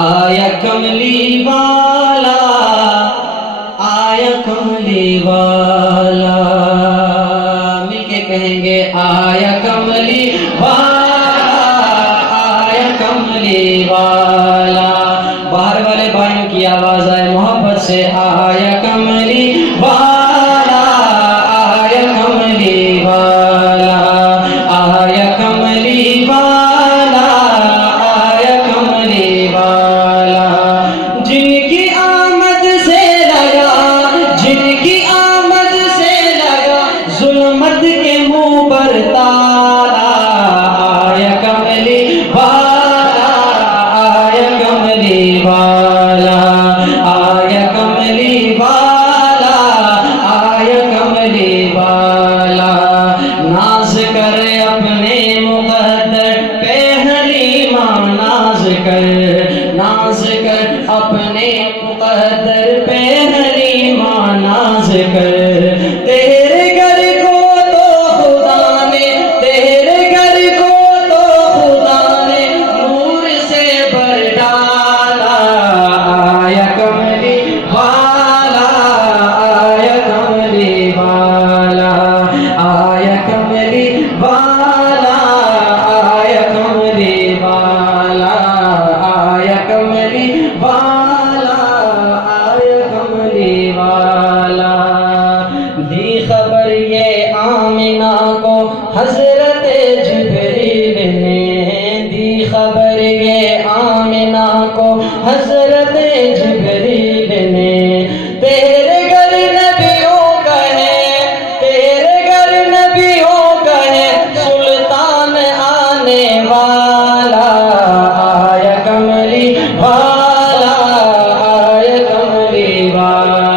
آیا کملی والا، آیا کملی والا، مل کے کہیں گے آیا کملی والا، آیا کملی والا۔ باہر والے بھائیوں کی آواز آئے محبت سے، آیا کملی والا، آیا کملی والا، آیا کملی والا، آیا کملی والا۔ جن کی آمد سے لگا، جن کی آمد سے لگا ظلمت کے منہ پر تالا، آیا کملی والا، آیا کملی والا، آیا کملی والا، آیا کملی والا۔ ناز کر اپنے مقدر پہ حلیمہ، ناز کر، ناز کر اپنے مقدر پہ حلیمہ، ناز کر۔ تیرے گھر کو تو خدا نے، تیرے گھر کو تو خدا نے نور سے بھر ڈالا، آیا کملی والا، آیا کملی والا، آیا کملی والا، آیا کملی والا، آیا کملی والا، آیا کملی والا۔ دی خبر یہ آمنہ کو حضرت جبریل نے، دی خبر یہ آمنہ کو حضرت جبریل نے۔ تیرے گھر نبیوں کا ہے، تیرے گھر نبیوں کا ہے سلطان آنے والا، آیا کملی والا، آیا کملی والا۔